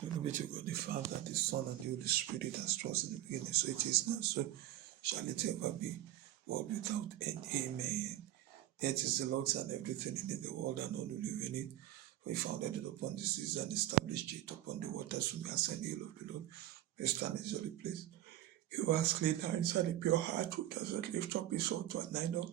Glory be to God, the Father, the Son, and the Holy Spirit, as it was in the beginning, so it is now, so shall it ever be, world without end. Amen. That is the Lord's and everything in the world and all who live in it. For he founded it upon the seas and established it upon the waters, whom he has sent the hill of the Lord. May stand in his holy place. He has clean hands and a pure heart, who does not lift up his soul to an idol,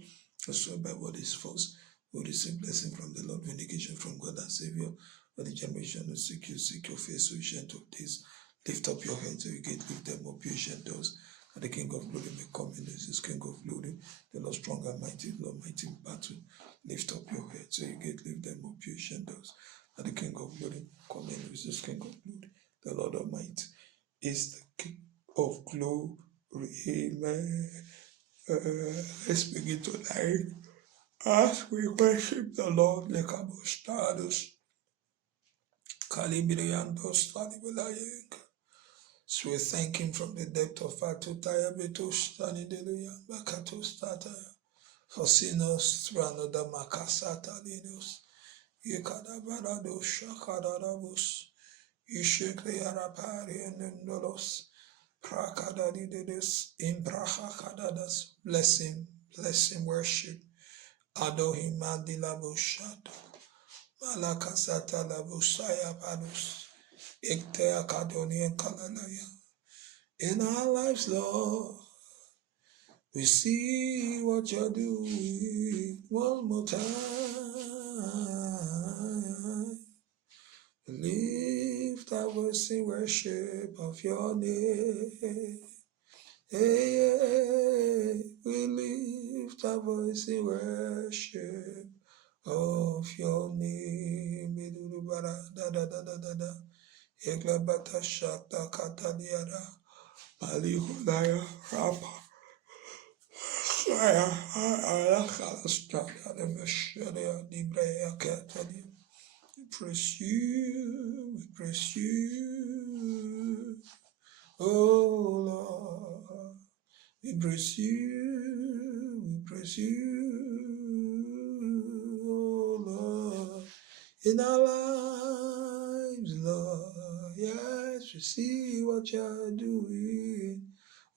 or swear by what is false, who receive blessing from the Lord, vindication from God and Savior. For the generation who seek your face, so ancient of days. Lift up your heads, so you get lift them up, you ancient doors. And the King of glory may come in. This is King of glory, the Lord strong and mighty, the Lord mighty in battle. Lift up your heads, so you get lift them up, you ancient doors. And the King of glory may come in. This is King of glory, the Lord Almighty is the King of glory. Amen. Let's begin tonight as we worship the Lord. Lekabostados, Kalibriandos, Talibalayek. So we thank Him from the depth of our Tutaya Betos, Tanideluya, Bakatos, Tataya, for seeing us through another Makasata Lidos, Yekadabarados, Shakadarabos, Ishekriarapari and Ndolos. Prakadadides, Imbrahakadadas, bless him, worship, adore him, Madilabushato, Malakasata Labusaya Padus, Iktea Kadonian Kalalaya. In our lives, Lord, we see what you're doing one more time. Lift our voice in worship of your name. Hey, we lift our voice in worship of your name. Da da da da da da. Eglabata shata katadiara. Malikulaya rapa. Saya ayakala strada de mesharia dibreya katadi. We praise you, oh Lord. We praise you, oh Lord, in our lives, Lord. Yes, we see what you're doing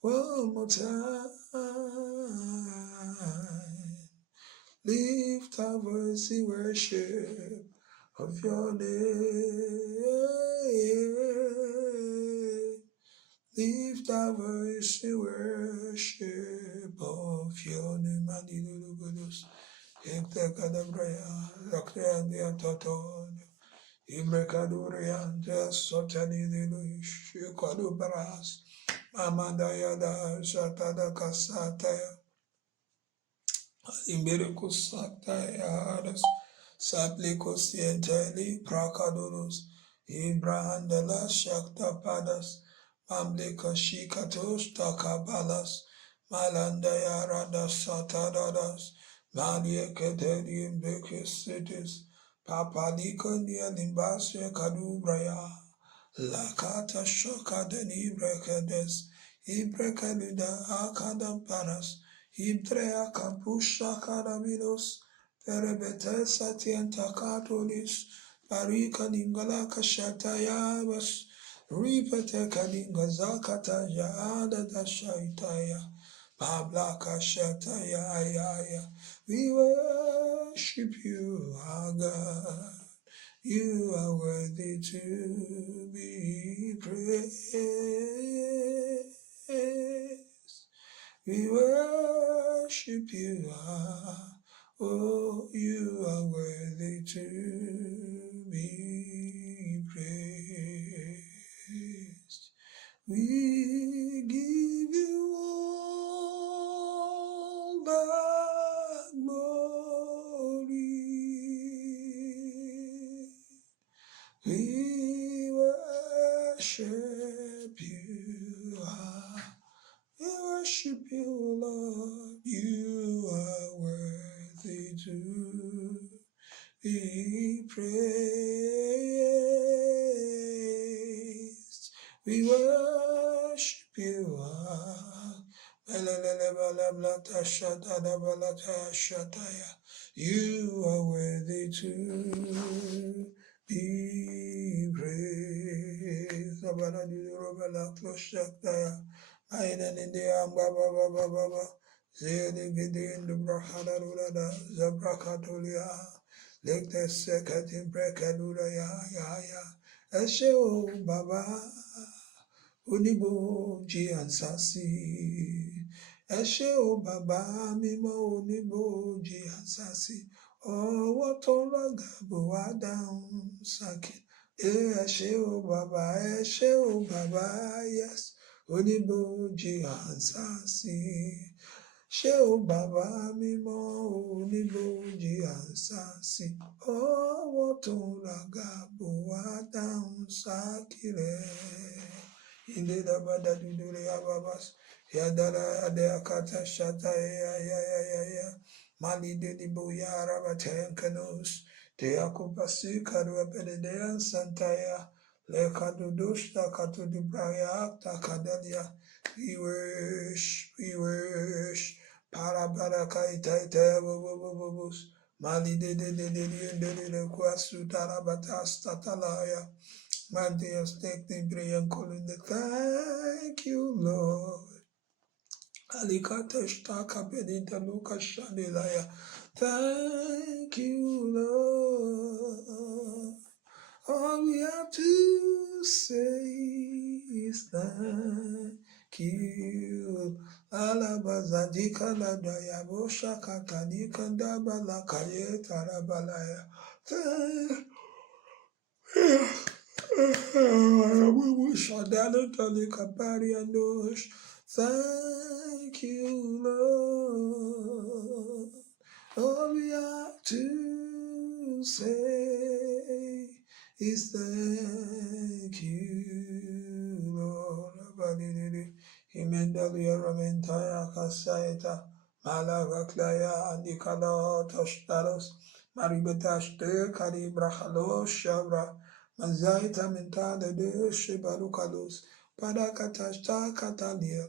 one more time. Lift our voice in worship of your name. Lift our voice in worship of your name. Adilubudos. Ektekadabraya. Rakreandia toton. Imrekadurian. Sotanidilu. Shikadubras. Mamandayada. Satada kasataya. Imberikus sataya. Saplikos yenteli. Prakadodos. Ibrandela Shakta Padas. Mamleka Shikatos Takabalas Malandaya Rada Satadadas Malia Kederium Bekis Cities Papalika Nia Limbasya Kadubraya Lakata Shoka Deni Brekedes Ibrekalida Akadam Paras Ibrea Kampusha Kadabilos Perebete Satienta Katolis Parika Ningala Kashatayabas Ripete kalinga zakata yaada dashaitaya. Pablaka shataya ayaya. We worship you, our God. You are worthy to be praised. We worship you, oh, you are worthy to be praised. We give you all the glory. We worship you. We worship you, Lord. You are worthy to be praised. We worship you. You are worthy to be praised. Zabara di robala kloshakaya. Aina nindia baba baba baba. Zedi gidi in the brahada rulada. Zabrakatulia. Lek the second in brekadura ya. Eshe o baba. Oníbòjì ànsásí. Ẹ ṣé o bàbá mímọ́ oníbòjì ànsásí. Ọwọ́ tó lọ́gà bò wá dáhùn sákì. Ẹ ṣé o bàbá, ẹ ṣé o bàbá, yes. Oníbòjì ànsásí. Ṣé o bàbá mímọ́ oníbòjì ànsásí. Ọwọ́ tó lọ́gà bò wá dáhùn sákì rẹ̀. Inde da bada dudure ababas ya dara ade akata shata ya mali de di boya rabaten kanus de akubasi karwa bedean santaya le kadudushta katu di braya akta kadalia we wish para baraka itaita bubus mali de kwasu tarabatas tatalaya. Matthews, take the prayer calling the thank you, Lord. Alikata shtaka benita luka shandelaya. Thank you, Lord. All we have to say is thank you. Alabazadika la daya bosha kakani kanda balakaye tarabalaya. Thank Thank you, Lord. All we have to say is thank you, Lord. Imendalia Ramentaya Kasaita Malaga Klaya Andikala Toshtaros Maribetash de Kalibrahalo Shabra Mazaita mentada de Shebarukalos, Padakatashta Catalia,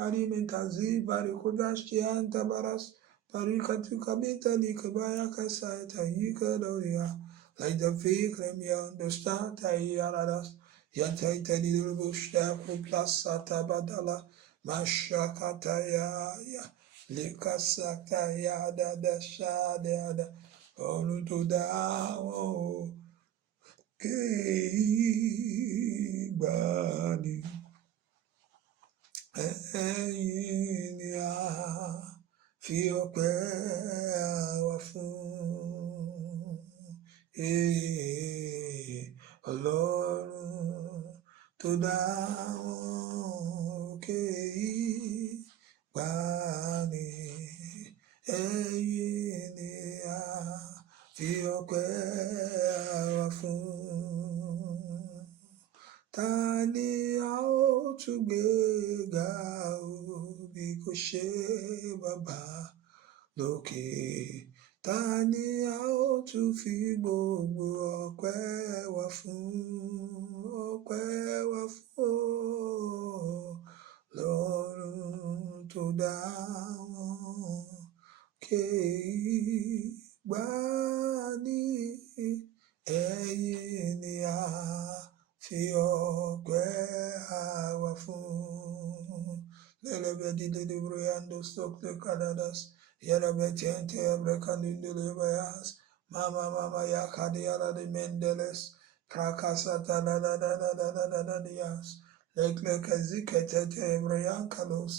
Alimentazi, Barikudashi Tabaras, Parikatu Kabita Likabaya Kasaita Yikadoria, like the fake Remia, the star Tayaradas, Yataita Lirubushta, Plus Satabadala, Mashakataya, Likasataya, da Shada, Olutuda. Kégbani ẹ̀yin ni a fi ọpẹ́ wa fún Ọlọ́run tó dá wọn òkè gbani ẹ̀yin ni a fi ọpẹ́ wa fún. Ta ni a ó tún gbé ga o bí kò ṣe bàbá lókè? Ta ni a ó tún fi gbogbo ọpẹ́ wa fún? Ọpẹ́ wa fún Ọlọ́run tó dá wọn òkè gbani ẹ̀yin ni a fi ọpẹ́ wa fún. Lelebedi delibriando stokle kadadas yerabetiente ebrekandindelebayas mama yakadiala de mendeles prakasata dadadadadadadadias leklekaziketete ebreyankalos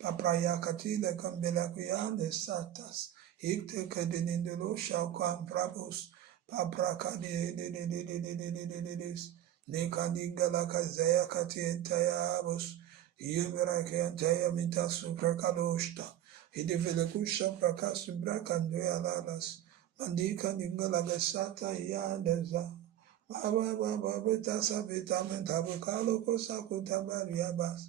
paprayakatile kambelakuyande satas iktekedinindelo shaukan prabos paprakadidididididididididis Nikandingala kazaya katientayabos Yumerakiantaya minta suprakadoshta Hidivelekusha prakasu brakandoya lalas Mandika ningala gasata yandeza Baba betasa vitamenta bukalo kosakuta bariabas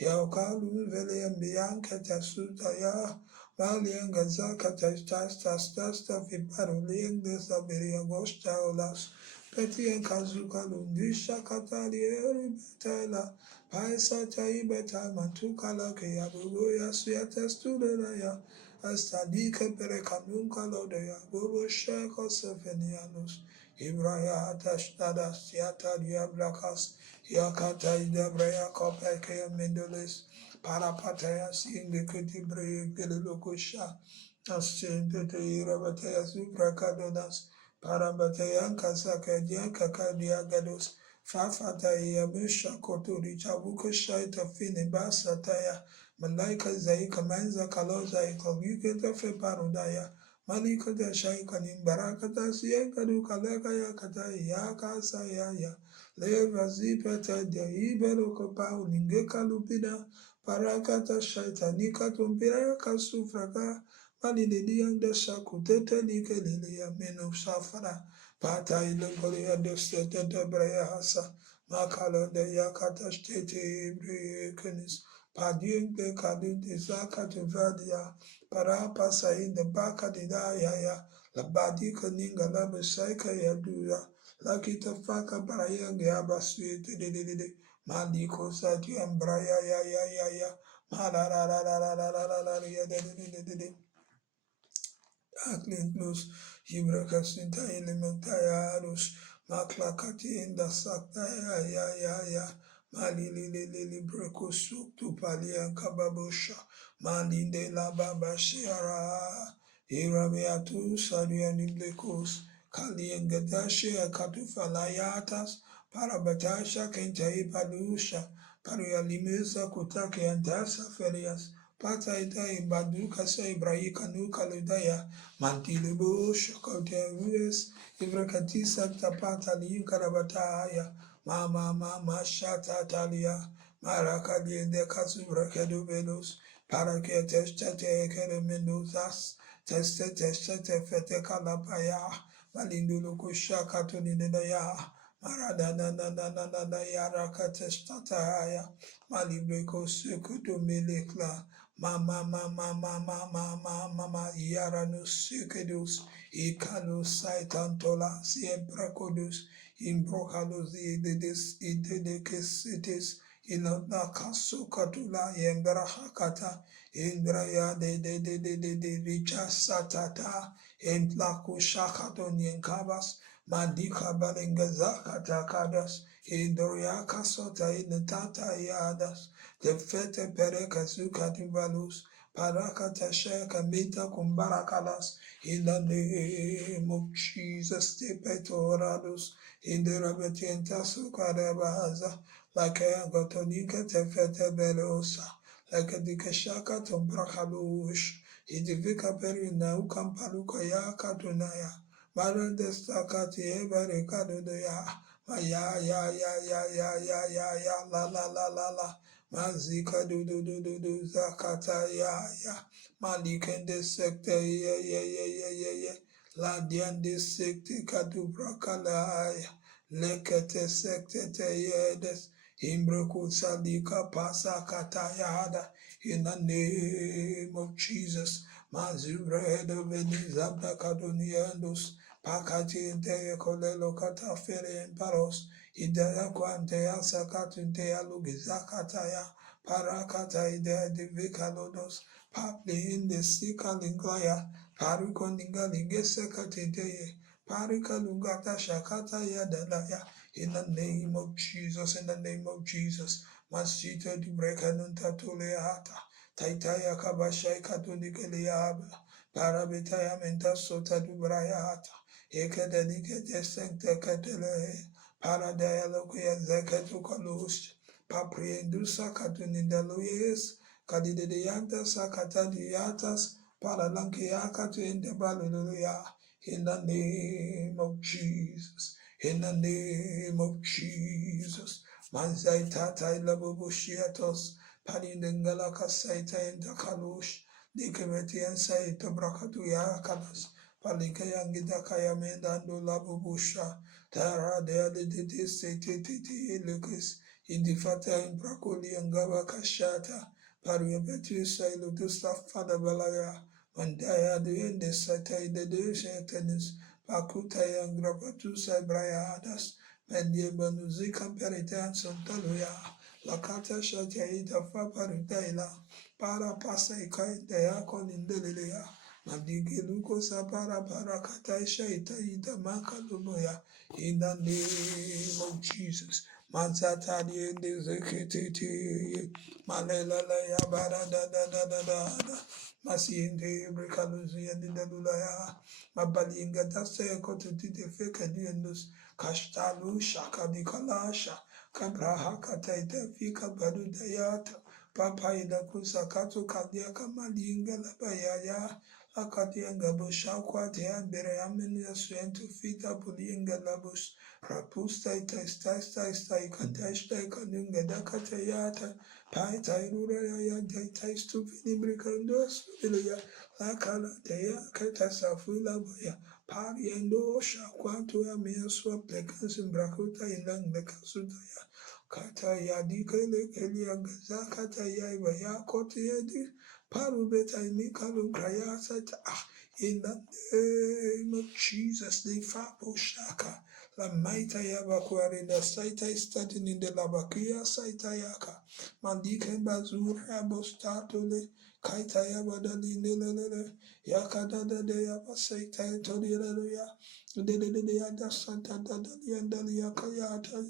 Yaukalu vele ambiyanka tasuta ya Malianga zaka tasta viparu liang sabiria gosta olas Peti en kazuka lundisha katali eri betela paisa tai beta mantuka la ke abugo ya suya studera ya astadika pere kanunka lode ya bubu sheko sefenianus Ibraya Tashnada Siata Diablakas, Yakata Idabraya Kopekaya Mendeles, Parapataya Singekuti Bre Gelilokusha, Ascended Rabataya Suprakadonas, Parabataya Kasaka Diakaka Diagados, Fafataya Musha Kotori Chabuko Shaita Finibasataya, Malaika Zaika Manza Kaloza Ikoguketa Feparudaya, Malika da Shaika Nimbarakata Siakadu Kaleka Yakata Yaka Sayaya, Leva Zipeta de Ibero Kopa Uningeka Lupida, Parakata Shaita Nika Tumpira Kasufraka, Malinian de Shakutete Nikelilia Menu Safara, Pata Ilogoria de Sete de Breasa, Makalo de Yakata State Ibrekenis, Padin de Kadu de Zaka to Vadia, Parapasa in the Baka de Daya, La Badika Ninga La Besaika Yadura, Lakita Faka Baraya Gabasu, Maliko Sati and Braya Ya, Malara, Aklintus, Ibrakasinta Elementarius, Maklakati in the Sakta ya, Malili Brekosu to Palian Kababusha, Malinde la Baba Shiara, Irameatu, Sadian Imblecos, Kali and Gadashi, Katufalayatas, Parabatasha, Kentai Palusha, Parialimusa, Kutaki and Tasa Felias, Pataita Ibaduka Ibrahika Nuka Ludaya, Mantilebo Shokote Rues, Ivrakatisa Tapata Liukarabataya, Mama Shata Talia, Marakadi and the Kasubra Kedubelos, Paraketes Tate Kedemenduzas, Testate Fete Kalapaya, Malinduluku Shakatunidaya, Maradana Yarakatestataya, Malibreko Sekutu Melekla. Mama Yaranus Sekedus, Ikalus Saitantola, Siemprakodus, Imbrocados, Idedekes cities, Inakasu Katula, Yembrahakata, Indraya de Richa Satata, Emplaku Shakaton Yankabas, Mandika Balingazakata Kadas, Indoriaka Sota in Tata Yadas. The fete pereka sukativalus, parakata shaka mita kumbarakalas, in the name of Jesus, the petoradus, in the rabetienta sukadabaza, like a gotonika te fete belosa, like a dikashaka tombrakalush, in the vika perina ukampaluka yaka tunaya, maran destakati ebarekado ya. Ya la Mazika do zakata ya malikende sekte ya la diande sekte kadu brakala ya lekete sekte te yedes imbreku sadika pasa kata yada in the name of Jesus mazubredo venizabda kaduniandos pakati te kolelo kata fere paros idaya kwante ya sakatinte ya lugizakataya parakata idea divikalodos papli in the sika lingaya parikoninga ligesekatinte parika lugata shakata ya dalaya in the name of Jesus, in the name of Jesus. Masita di brekanunta tuleata taitaya kabashai katunikeliaba parabitaya menta sota dubrayata ekadenike sekte katele Paradaya lokuya zakatu kalus, papriendusa katunindalues, kadidiyanta sakatadiatas, paralankiakatu in the baluluya, in the name of Jesus, in the name of Jesus. Manzai tata ilabubushiatos, paningalaka saita in the kalush, dikemetian saita brakatuya kalas, palikayangidakaya mendando labubusha. Tara de setiti lucas indifata in bracoli and gaba kashata pariabetus iludusta fada balaya mandaya de the sata de shatanis pakuta and grabatus ibrayadas mendia banuzika peritan santaluya lakata shata ita fa paritaila para pasa ikaita yakon indelilia Madigeluko Sabara Barakata Shaita Ida Makalunoya in the name of Jesus. Mazata the end is a Malela ya bara da Masiende Brekaluzi and the Lulaya Mabalinga Dasa Kotuti the Fekadianus Kashtalu Shaka di Kalasha Kabraha Kataita Fika Badu Dayata Papa Ida Kusakato Kadia Kamalinga Labayaya Akatianga Bushakwa Tia Bereamina Suento Fita Pulinga Labus Rapusta Testa Ikatesta Kanunga Dakatayata Paita Iruraya Data Stupinibricandos Vilia Lakala Tea Katasafula Baya Pariendo Shakwanto Amia Swap Lekans in Brakuta in Langakasutaya Kata Yadikele Kelia Gazakata Yaya Kotiadi Parubeta Mikalu Krayasata in the name of Jesus, the Fabo Shaka. La Maita Yabakwari, the Saita is starting in the Labakia Saita Yaka. Mandike Bazura Bostatule, Kaita Yabadali Nilele, Yakada de Yabasaita Todileya, the Yada Santa Dadali and Daliakayata,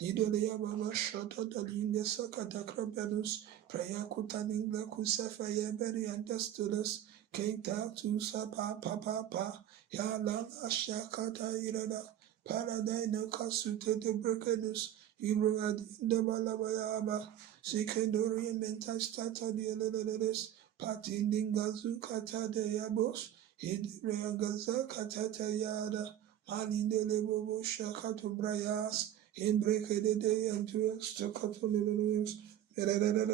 Lidolia Baba Shota Dalinga Sakata Krabenus, Prayer Kutaningla Kusafa Yaberi and Destulus, Keita to Sapa Papa, Yala Shakata Irada. Paradina Kasute de Brecanus, Ibrad the Balabayaba, Sikendori Menta Stata de Ledes, Patindingazu Kata de Yabos, Hidreagaza Katata Yada, Malinde Lebobo Shakato Brayas, in Brecade de and two Stocatolius, Berada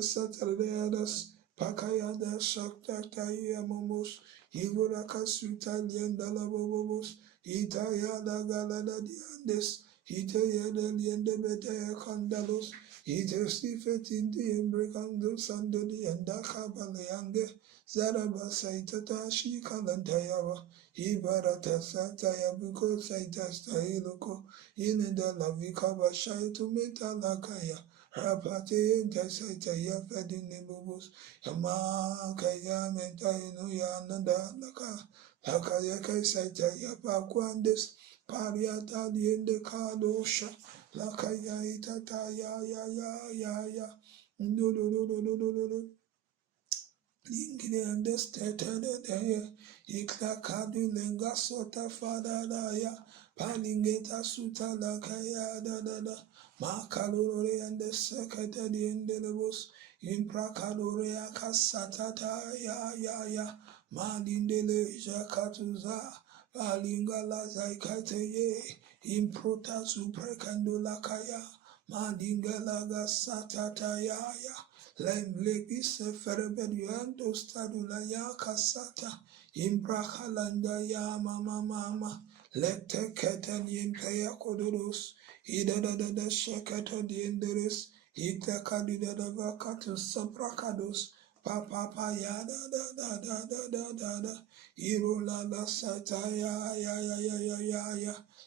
Saturdayadas, Pakayada Shaktata Yamomos, Ivoraka Sutalian Dalabobos. Itaya da galada diandes, Itaya da liende betaya candalos, Ita stifet in the embrecando sandodi and daka baleande, Zaraba saitata shi kalantayawa, Ibarata sataya buko saitas tailoko, Inenda lavika bashai to meta lakaya, Rapate enta saitaya fedin nebubus, Yama kaya mentainu yananda laka. Hakayaka saita yapa kwandes pariata diende kadosha lakaya itata ya no lingine andestete de ikla kadu lenga sota fada ya palingeta suta lakaya da makalore andesekete diende lebus imprakadore akasatata ya Malindele jakatuza balingala zaikate ye improta suprekandula kaya mandingala gasatata ya lembleki seferebediando stadula ya kasata imprakalanda ya mama lekte keten yimpeya kodoros idadada shekata dienderes itakadida vakatu saprakados Papa ya da Iro la sata ya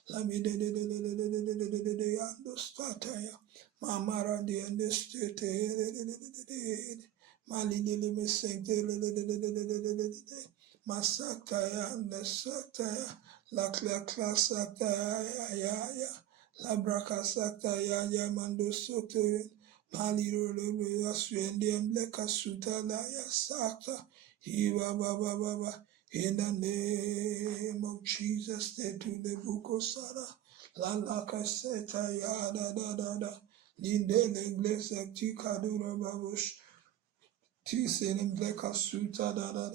la mi de ando stata ya Mamara di ande stete Mali de me sente Masakta ya ande sakta ya La sakta ya La braka sakta ya mando soto Paliro Aswende Bleka Sutala Yasata Hiva Baba in the name of Jesus they do the buko Sara La Laka Seta da Linde Glesa Tikadura Babush Tisen Bleka Suta da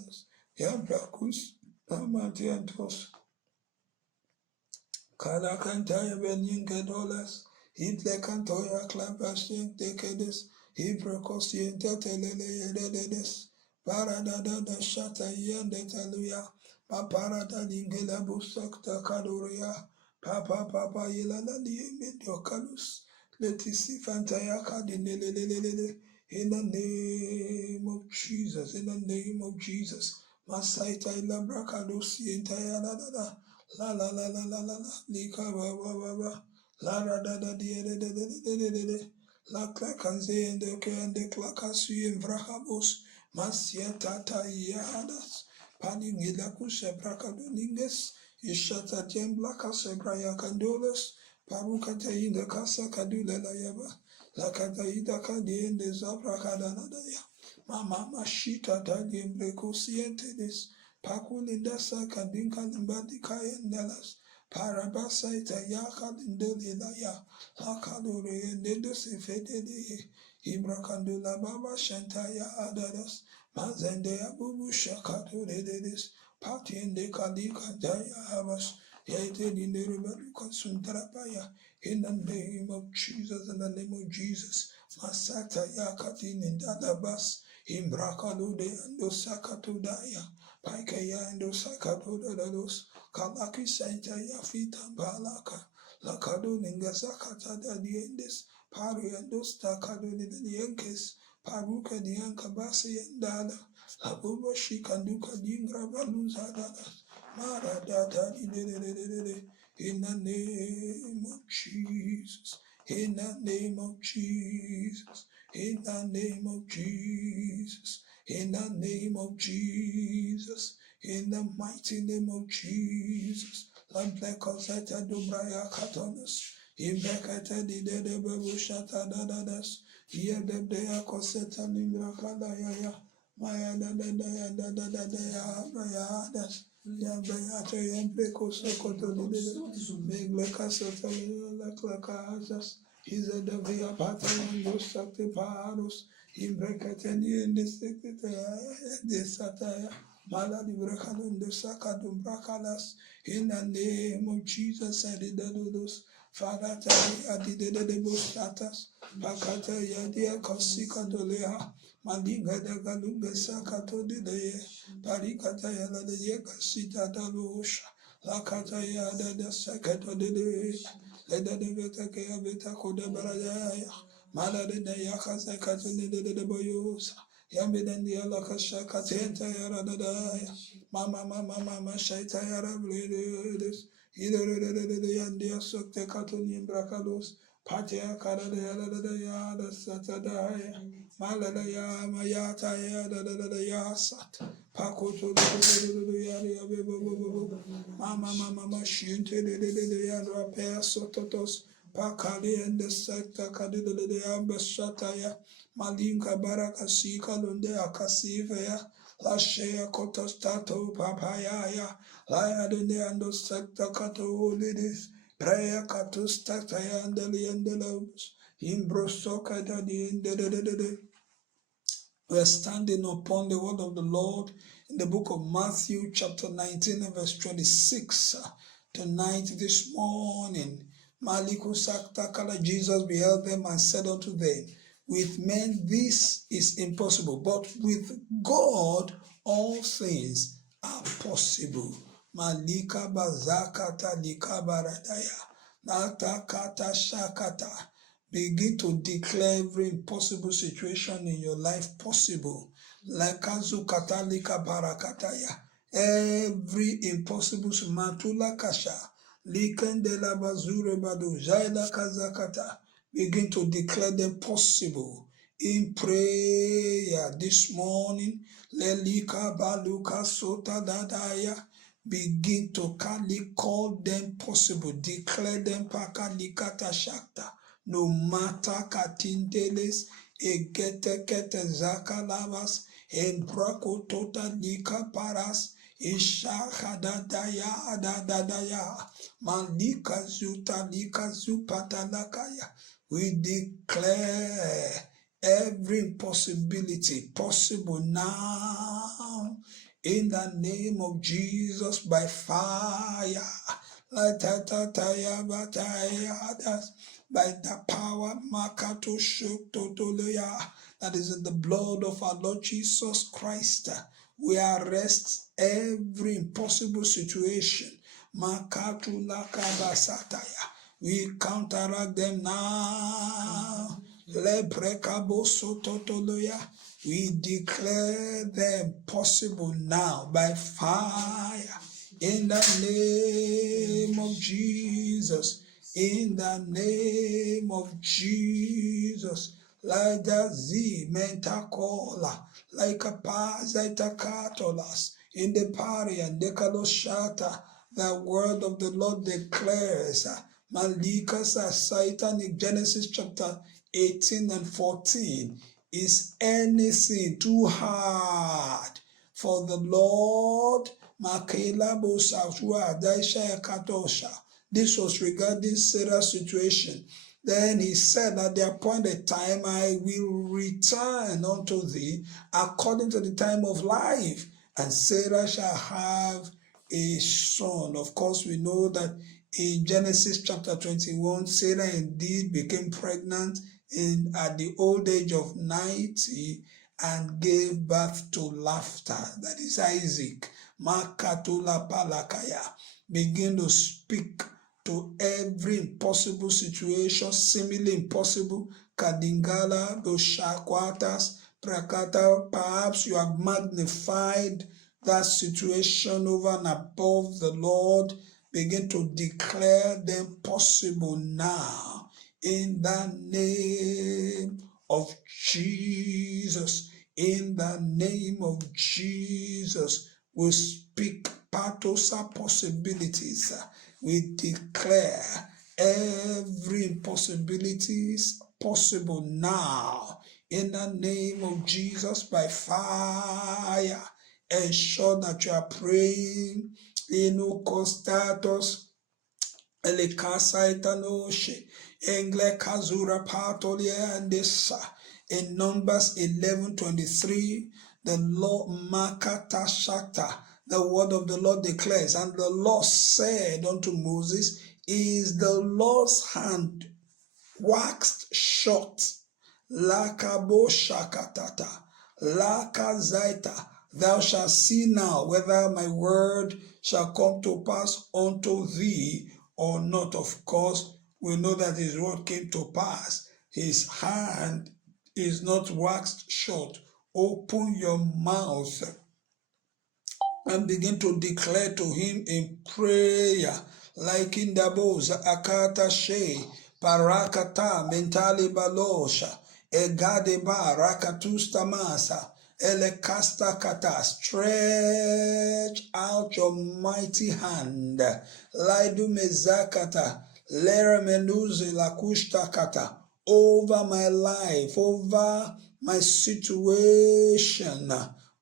Yabrakus Amatiantos Kala Kantaya Beninga dollars Hitle Cantoya Clapashing Decades, Hiprecosienta Teledes, Parada da Shata Yandetaluya, Paparada Dingela Busakta Cadoria, Papa Yelana Mediocalus, Letisi Fantayaka Dinelele, in the name of Jesus, in the name of Jesus, Masaita Labracadusi entire la, lika ba, la ra da de, la clacanze and the clacasu in vrachabos, masiatata yadas, Paningila Kushebrakaduninges, Ishata Jemblaka Sebraya Candolas, Parukata in the Casa Cadula Layaba, Lakataida Kadien de Zabrakadaya, Mama Mashita Dadim Brecosientedes, Pakulindasa Kadinka Limbadi Kayandalas, Parabasaita Yaka Lindolilaya, Hakadore and Dedos Ifede, Ibrakandula Baba Shantaya Adadas, Mazende Abubu Shakato Dedes, Patiende Kalika Daya Habas, Yated in the Rubaruka Suntarapaya, in the name of Jesus, in the name of Jesus, Masata Yakatin in Dadabas, Imbrakalo de Andosakato Daya, Paikaya and Osakato Dados, Kalaki Santa Yafita Balaka, Lakado Ningasakata Diendes, Pariandos Takado Nienkes, Paruka Dianka Basi and Dada, Labuba Shikanduka Dingra Baluzada, Mara Dada in the name of Jesus, in the name of Jesus, in the name of Jesus, in the name of Jesus, in the mighty name of Jesus. Lamplekoseta Dubraya Katonas, Imbekata Dide Babushata Dadadas, Yedea Coseta Limbrakadaya, Maya Dada Mayadas. Yabayata Yampeko Sokoto Megleka Sotala Clacasas, he's a Davia Patan, Yosakte Paros, Imbrekatani and the Secretary, the Satire, Maladi Brakan, the Sakadum Brakalas, in the name of Jesus, I did those. Father, I did the Bostatas, Pakata Yadia Kosika Dolea, Mandinga de Galunga Sakato de Parikata Yala de Yakasita Dalosha, Lakata Yada the Sakato de Leda de Vetakea Betako de Baraya, Mala de Yakasa Katuni de Boyos, Yambidan the Alakasha Katenta Yara, Mama Shaita Yara Bledes, either the Yandia Sokte Katuni Brakados, Patia Kara de Yada Satadaya. Malalaya Mayata Yasat Pakoto Mama Shinte Yadra Pea Sototos Pakali and the Secta Kadida de Ambashataya Malinka Baraka Sika Lunde Akasivea Lashea Kotostato Papaya Laya de Ando Secta Kato Lidis Prayer Katustaya and the Liandelos Imbrosoka Dadi. We are standing upon the word of the Lord in the book of Matthew, chapter 19, and verse 26. Tonight, this morning, Maliku Saktakala, Jesus beheld them and said unto them, with men this is impossible, but with God all things are possible. Malika Bazakata Lika Baradaya, Natakata Shakata. Begin to declare every impossible situation in your life possible. Like Katalika Barakataya. Every impossible Matula Kasha. Likendela Bazure Badu Jaila Kazakata. Begin to declare them possible. In prayer this morning, Lelika Baluka Sota Dadaya. Begin to call them possible. Declare them Pakalikata Shakta. No matter katindeles, egetekete zakalabas, embrako tota lika paras, ishakadadaya adadadaya, malika zuta lika zupatalakaya. We declare every impossibility possible now in the name of Jesus by fire. By the power Makato Shoktotoleya that is in the blood of our Lord Jesus Christ, we arrest every impossible situation. Makatu Lakabasataya. We counteract them now. Lebrekabo Sototoleya. We declare them possible now by fire. In the name of Jesus. In the name of Jesus, like the Z mentacola, like a pazaita catolas, In the party and Dekaloshata, the word of the Lord declares, Malika Satan in Genesis chapter 18 and 14, is anything too hard for the Lord? This was regarding Sarah's situation. Then he said, at the appointed time, I will return unto thee according to the time of life, and Sarah shall have a son. Of course, we know that in Genesis chapter 21, Sarah indeed became pregnant at the old age of 90 and gave birth to laughter. That is Isaac. Makatula palakaya. Begin to speak to every impossible situation, seemingly impossible. Kadingala, Doshakwatas, Prakata, perhaps you have magnified that situation over and above the Lord. Begin to declare them possible now. In the name of Jesus, in the name of Jesus, we speak patosa possibilities. We declare every impossibility is possible now. In the name of Jesus, by fire, ensure that you are praying. Kostatos Elikasaitanoshe Engle Kazura Patolia and Desa. In Numbers 11:23, the Lord Makata Shata, the word of the Lord declares, and the Lord said unto Moses, is the Lord's hand waxed short? Lakabo Shakatata, Lakazaita. Thou shalt see now whether my word shall come to pass unto thee or not. Of course, we know that his word came to pass. His hand is not waxed short. Open your mouth and begin to declare to him in prayer, like in the Boza Akata She, Parakata, Mentali Balosha, Egadeba, Rakatusta Masa, Elekasta Kata. Stretch out your mighty hand, Laidu Mezakata, Lera Menuze Lakushta Kata, over my life, over my situation,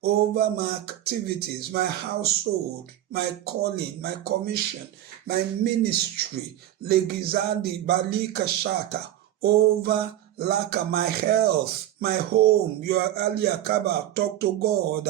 over my activities, my household, my calling, my commission, my ministry, Legizandi Balika Shata, over Laka, my health, my home. You are Aliakaba. Talk to God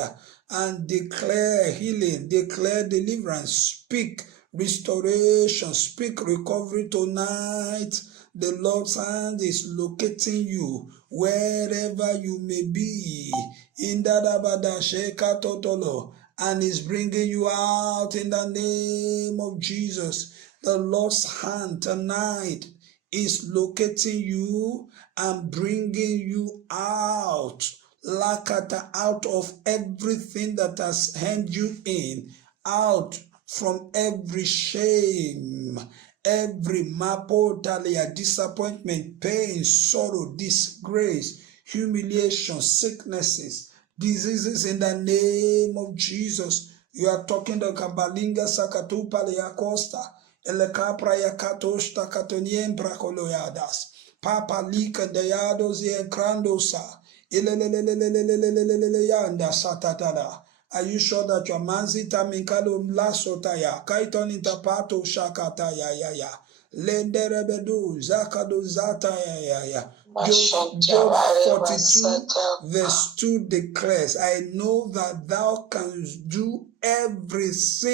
and declare healing, declare deliverance, speak restoration, speak recovery tonight. The Lord's hand is locating you wherever you may be. In Dadabada Sheka Totolo, and is bringing you out in the name of Jesus. The Lord's hand tonight is locating you and bringing you out, Lakata, out of everything that has hemmed you in, out from every shame, every mapotalia, disappointment, pain, sorrow, disgrace, humiliation, sicknesses, diseases in the name of Jesus. You are talking to Kabalinga Sakatu Paleacosta, Elekapra Yakatosta Katonien Bracoloyadas, Papa Lika Dayados Yenkrandosa, Ileleleleleleleleleleleyanda Satatada. Are you sure that your manzita minkalo lasotaya kaiton interpato shakata ya lenderebedu zakado zata ya. Job 42 verse 2 declares, I know that thou canst do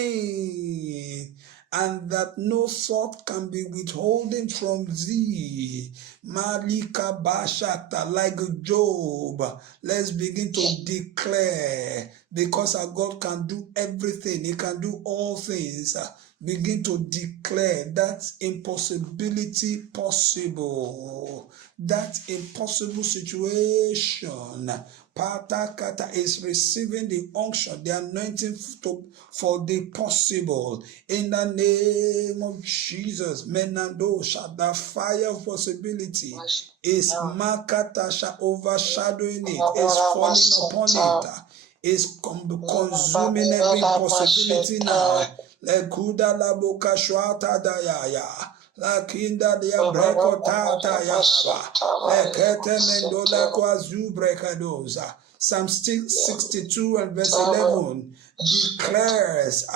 everything, and that no thought can be withholden from thee. Malika Bashata, like Job. Let's begin to declare, because our God can do everything. He can do all things. Begin to declare that impossibility possible. That impossible situation. Patakata is receiving the unction, the anointing for the possible. In the name of Jesus, Menandosha, the fire of possibility is Makatasha overshadowing it, is falling upon it. is consuming every possibility now. Lekuda la boka shwata dayaya. La kinda dia breko tata yaba. Lekete mendola kwa zubrekadoza. Psalm 62 and verse 11 declares,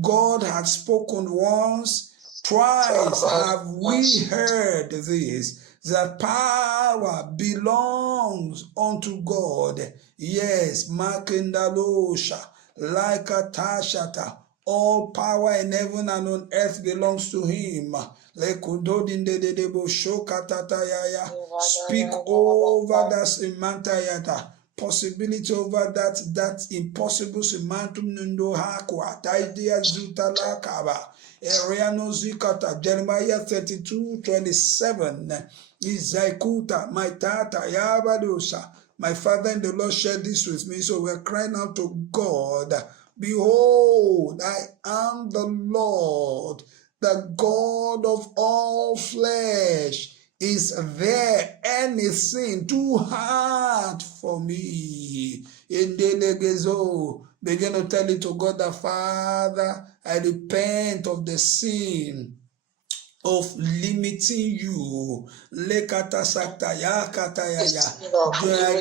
God had spoken once, twice have we heard this, that power belongs unto God. Yes, Makindalosha, like a tashata, all power in heaven and on earth belongs to him. Speak over that imantayata. Possibility over that impossible semantum nundo hakwa taidia zutala kaba eriano zikata Jeremiah 32:27 Izaikuta my tata yabadosa. My father and the Lord shared this with me, so we're crying out to God. Behold, I am the Lord, the God of all flesh. Is there anything too hard for me? In Delegezo, begin to tell it to God the Father, I repent of the sin of limiting you. I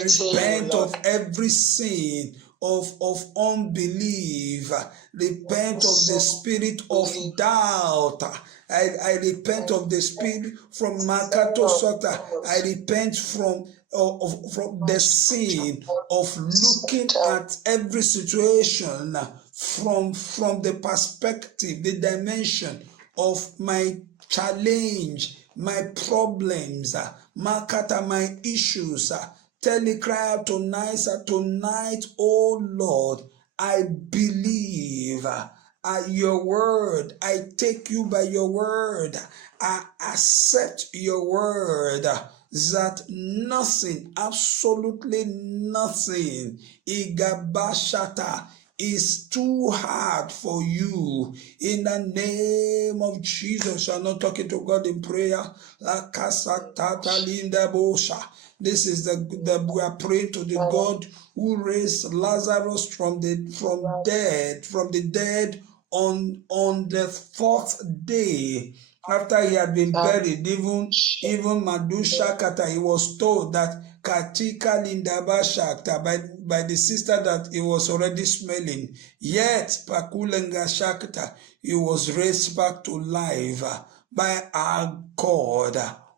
repent of every sin of unbelief. Repent of the spirit of doubt. I repent of the spirit from Makato Sota. I repent from the sin of looking at every situation from the perspective, the dimension of my challenge, my problems, my issues. Tell it, cry out tonight, oh Lord, I believe your word. I take you by your word. I accept your word that nothing, absolutely nothing, Igabashata, is too hard for you. In the name of Jesus, I'm not talking to God in prayer. This is the we are praying to the God who raised Lazarus from the dead on the fourth day after he had been buried. Even Madushakata, he was told that Katika Lindaba Shakta by the sister that he was already smelling. Yet Pakulenga Shakta, he was raised back to life by our God.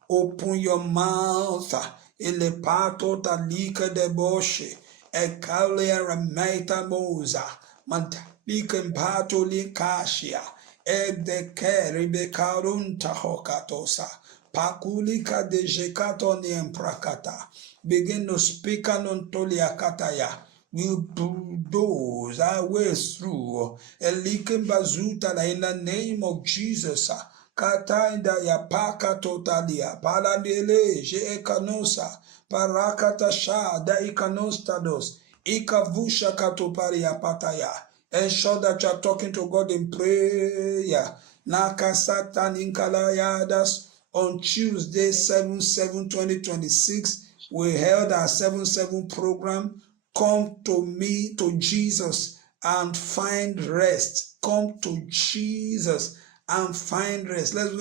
Open your mouth. Elepato talika de boshe. Ekalia remaita moza. Mantalikan pato likashia. Edeke ribekarunta hokatosa. Pakulika de jekato ni emprakata. Begin to speak on toliakataya. We'll bulldoze our way through. Elikim bazuta in the name of Jesus. Katainda ya paka totalia. Paladele je ekanosa. Parakata sha da ikanostados. Ikavusha katoparia pataya. Ensure that you are talking to God in prayer. Nakasatan inkalayadas. On Tuesday, 7/7/2026, we held our 7/7 program. Come to me, to Jesus, and find rest. Come to Jesus and find rest. Let's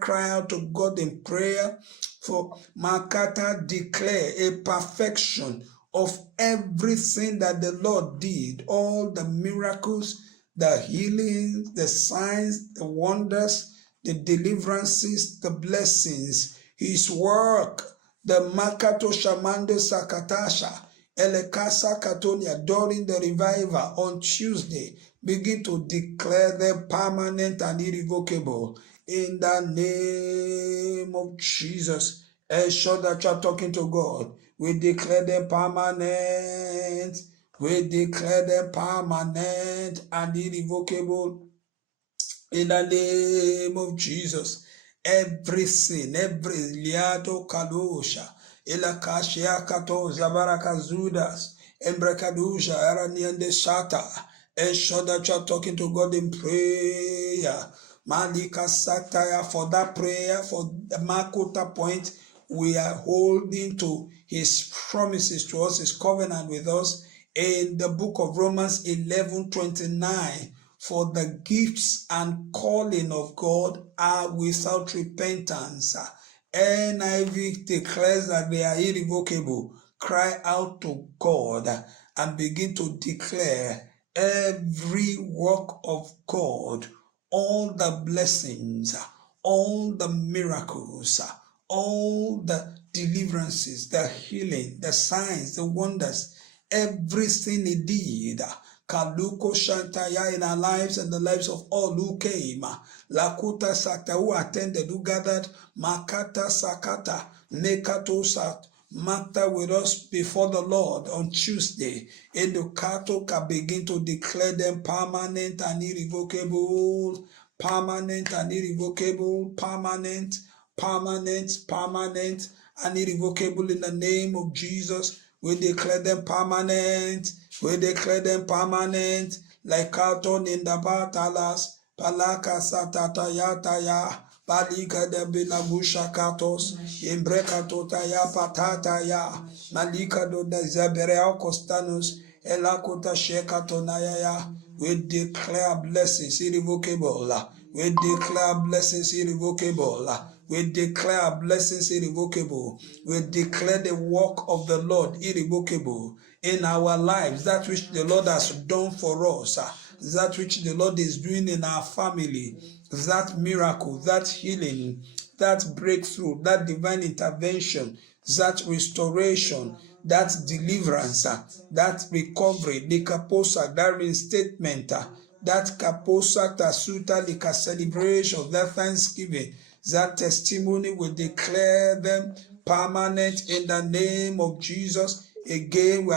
cry out to God in prayer. For Makata declare a perfection of everything that the Lord did, all the miracles, the healings, the signs, the wonders, the deliverances, the blessings, his work, the Makato Shamando Sakatasha, Elekasa Katonia during the revival on Tuesday, begin to declare them permanent and irrevocable in the name of Jesus. Ensure that you are talking to God. We declare them permanent. We declare them permanent and irrevocable in the name of Jesus. Everything, every liado kalosha, ilakashia kato zabarakazudas, embrekadusha, araniande shata. Ensure that you are talking to God in prayer. Malika Sataya, for that prayer, for the Makota point, we are holding to his promises to us, his covenant with us in the book of Romans 11:29, for the gifts and calling of God are without repentance. NIV declares that they are irrevocable. Cry out to God and begin to declare every work of God, all the blessings, all the miracles, all the deliverances, the healing, the signs, the wonders, everything he did. Kaluko Shantaya in our lives and the lives of all who came. Lakuta Sakta who attended, who gathered. Makata Sakata, Mekato Sat, Mata with us before the Lord on Tuesday. Educato can begin to declare them permanent and irrevocable. Permanent and irrevocable. Permanent, permanent, permanent and irrevocable in the name of Jesus. We declare them permanent. We declare them permanent. Like Carton in the Batalas. Palaka Satata Yataya. Palika de Binagusha Katos. Imbrekato Taya Patataya. Malika do de Zeberea Costanus. Elakuta Shekatonaya. We declare blessings irrevocable. We declare blessings irrevocable. We declare blessings irrevocable. We declare the work of the Lord irrevocable in our lives. That which the Lord has done for us. That which the Lord is doing in our family. That miracle, that healing, that breakthrough, that divine intervention, that restoration, that deliverance, that recovery, the kaposa, that reinstatement, that kaposa tasuta, the celebration, that thanksgiving, that testimony, will declare them permanent in the name of Jesus. Again, we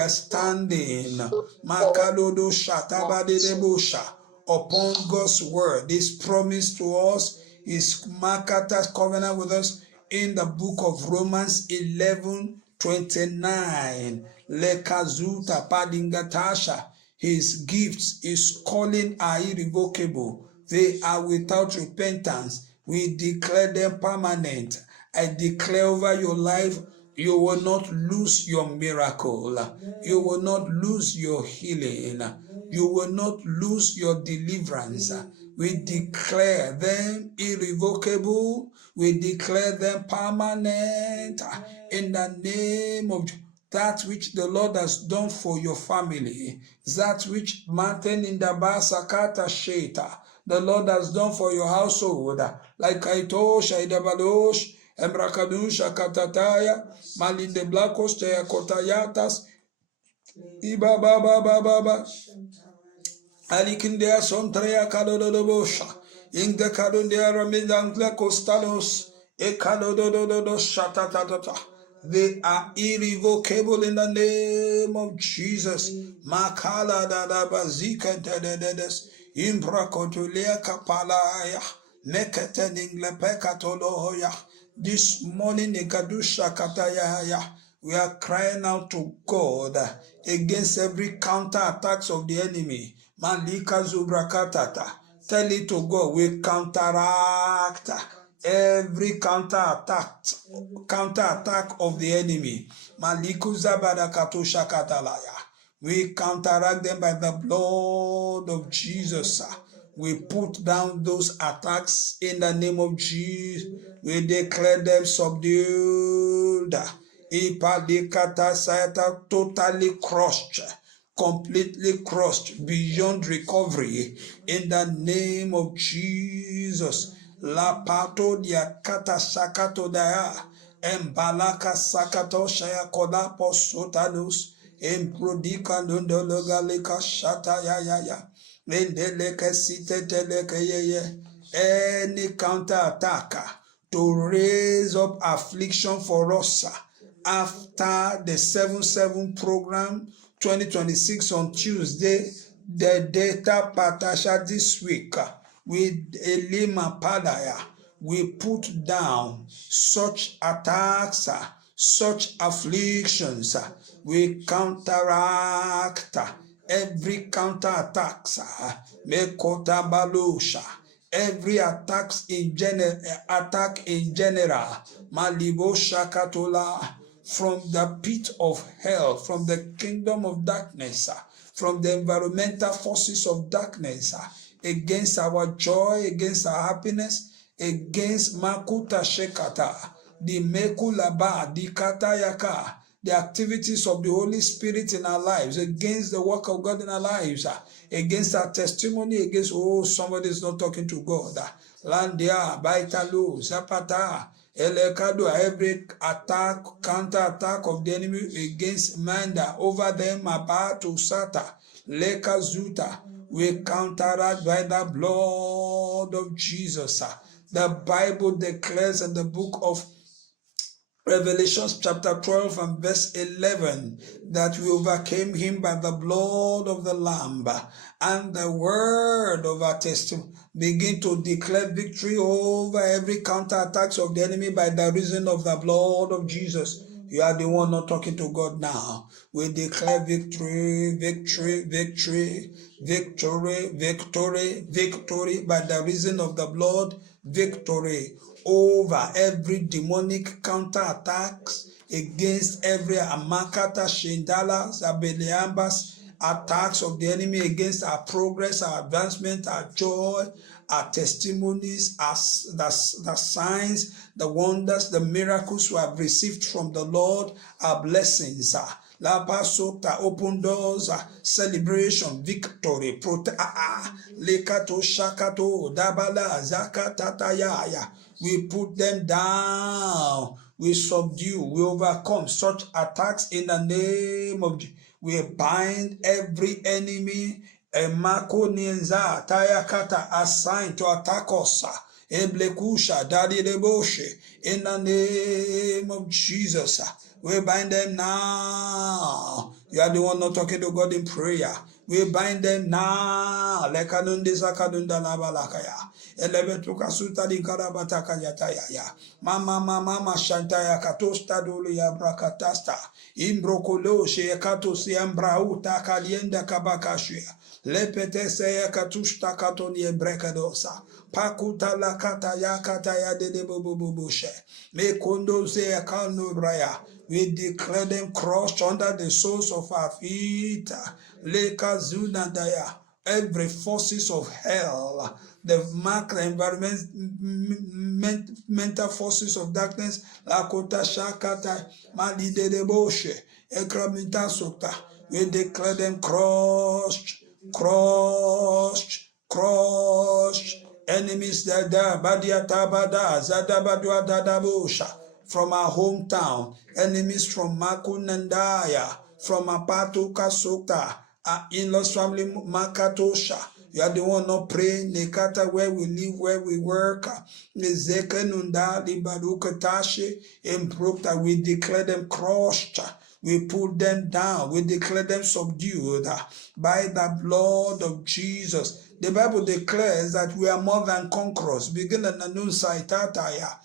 are standing Makalodo Shatabadebosha upon God's word. This promise to us is Makata's covenant with us in the book of Romans 11:29. Lekazuta Padingatasha. His gifts, his calling are irrevocable. They are without repentance. We declare them permanent. I declare over your life, you will not lose your miracle. You will not lose your healing. You will not lose your deliverance. We declare them irrevocable. We declare them permanent in the name of that which the Lord has done for your family, that which mountain in the Basakata Sheta, the Lord has done for your household, like Kaito Shaidabalosh, Embrakadusha Katataya, Malinde Blakos Tea Kotayatas, Iba Baba Baba, Alikindea Sontrea Kadodobosha, Inga Kadundea Ramidangla Costalos, Ekadododo Shatatata. They are irrevocable in the name of Jesus. Makala da bazika dedes, Imbrakotulia Kapalaya, Meketeningle Pekatoloya. This morning, Ekadusha Kataya, we are crying out to God against every counter attacks of the enemy. Malika Zubrakatata. Tell it to God, we counteract every counterattack of the enemy. Maliku Zabadakato Shakatalaya. We counteract them by the blood of Jesus. We put down those attacks in the name of Jesus. We declare them subdued. Ipadikata Sayata totally crushed, completely crushed beyond recovery in the name of Jesus. La pato dia kata sakato daya embalaka sakato shaya koda posotanus emprodika lundologalika shata ya endeleke site teleke ye. Any counter attacker to raise up affliction for us after the 7/7 program 2026 on Tuesday, the data Patasha this week with Elima Padaya, we put down such attacks, such afflictions. We counteract every counterattacks. Mekota Balusha. Every attack in general, Malibo Shakatola, from the pit of hell, from the kingdom of darkness, from the environmental forces of darkness, against our joy, against our happiness, against Makuta Shekata, the Mekulaba, the Katayaka, the activities of the Holy Spirit in our lives, against the work of God in our lives, against our testimony, against, somebody is not talking to God. Landia, Baitalu, Zapata, Elekado, every attack, counter attack of the enemy against Manda, over them, Abatu Sata, Leka Zuta, we counteract by the blood of Jesus. The Bible declares in the book of Revelation chapter 12 and verse 11 that we overcame him by the blood of the Lamb and the word of our testimony. Begin to declare victory over every counterattacks of the enemy by the reason of the blood of Jesus. You are the one not talking to God now. We declare victory, victory, victory, victory, victory, victory by the reason of the blood, victory over every demonic counterattacks against every Amakata, Shindala, Zabeliambas, attacks of the enemy against our progress, our advancement, our joy, our testimonies, the signs, the wonders, the miracles we have received from the Lord, our blessings, La Pasokta, open doors, celebration, victory, Lekato Shakato, Dabala, Zakatataya. We put them down, we subdue, we overcome such attacks in the name of Jesus. We bind every enemy, Makonienza, Tayakata, assigned to attack us. Eblekusha, Daddy Deboshe, in the name of Jesus. We bind them now. You are the one not talking to God in prayer. We bind them now. Lekanundi Zakadunda Labalakaya. Elebetuka Sutadi Karabataka Yataya. Mama Shantaya Katosta Dulia Brakatasta. Imbrokolo Shekato Siambrauta Kalienda Kabakashia. Lepete Seya Katusta Katoni Brekadosa. Pakuta la kata ya de boboboshe. Me kondo se akano braya. We declare them crushed under the soles of our feet. Leka zunandaya. Every forces of hell, the mark environment, mental forces of darkness, la kota shakata, mali de boshe, ekramita sokta. We declare them crushed, crushed, crushed. Enemies dada badiata bada zadabadua dadabosha from our hometown, enemies from Makunandaya, from Apatu Kasukta, our in-laws family Makatosha. You are the one not praying, Nekata, where we live, where we work, Nezekenunda, Libadukatashe, Improkta, we declare them crushed. We put them down. We declare them subdued by the blood of Jesus. The Bible declares that we are more than conquerors. Begin at Nanunsa Itataya.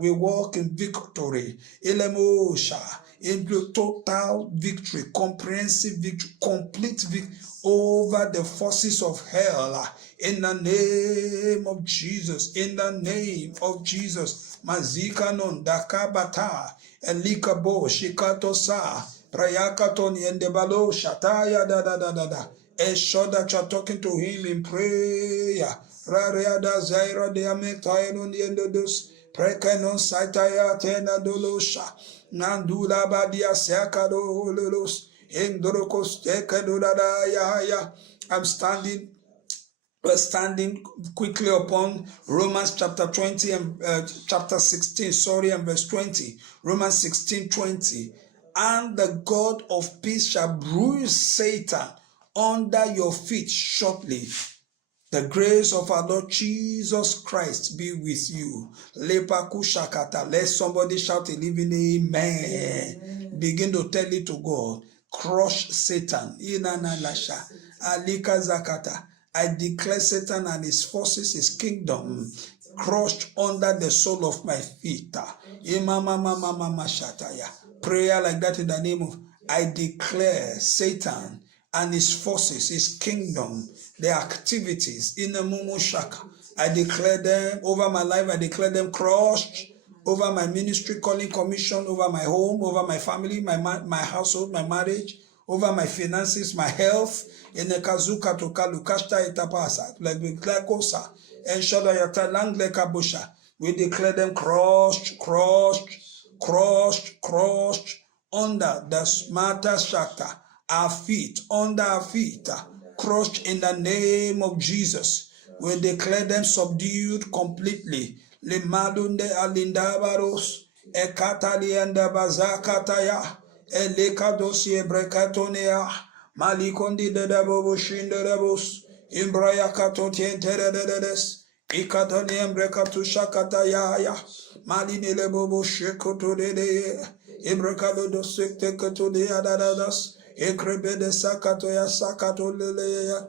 We walk in victory. Ilemosha. In total victory, comprehensive victory, complete victory over the forces of hell. In the name of Jesus. In the name of Jesus. Mazika non dakabata. Elikabo shikatosa. Prayakatoni and debalo shataya da. Ensure that you're talking to him in prayer. Rariada Zaira de Amektayon Yendodus, Prekanon Saitaya Tena Dolosha, Nandula Badia Sekado Lulus, Indorokos Tekadudada Yahaya. We're standing quickly upon Romans chapter 20 and chapter 16, and verse 20. Romans 16:20. And the God of peace shall bruise Satan under your feet shortly. The grace of our Lord Jesus Christ be with you. Lepakushakata. Let somebody shout a living amen. Begin to tell it to God. Crush Satan. Inanalasha. Alika zakata. I declare Satan and his forces, his kingdom, crushed under the sole of my feet. Prayer like that in the name of, I declare Satan and his forces, his kingdom, their activities in the Mumushaka. I declare them over my life, I declare them crushed over my ministry, calling commission, over my home, over my family, my household, my marriage, over my finances, my health. Enekazuka tokalukashta itapasa, leglakosa, and shodayata langlekabusha. We declare them crushed, under the smarter shakta, our feet, under our feet, crushed in the name of Jesus. We declare them subdued completely. Limadunde alindabaros, ekatalianda bazakataya, elekadosi ebrekatonia, malikondi de dabo shinderebos, imbraya katotienteredes, ikatonian brekatu shakataya, malinele bobo shekoto de, ibrekado dosekte kato de adadadas, ekrebe de sakatoya sakato leleya.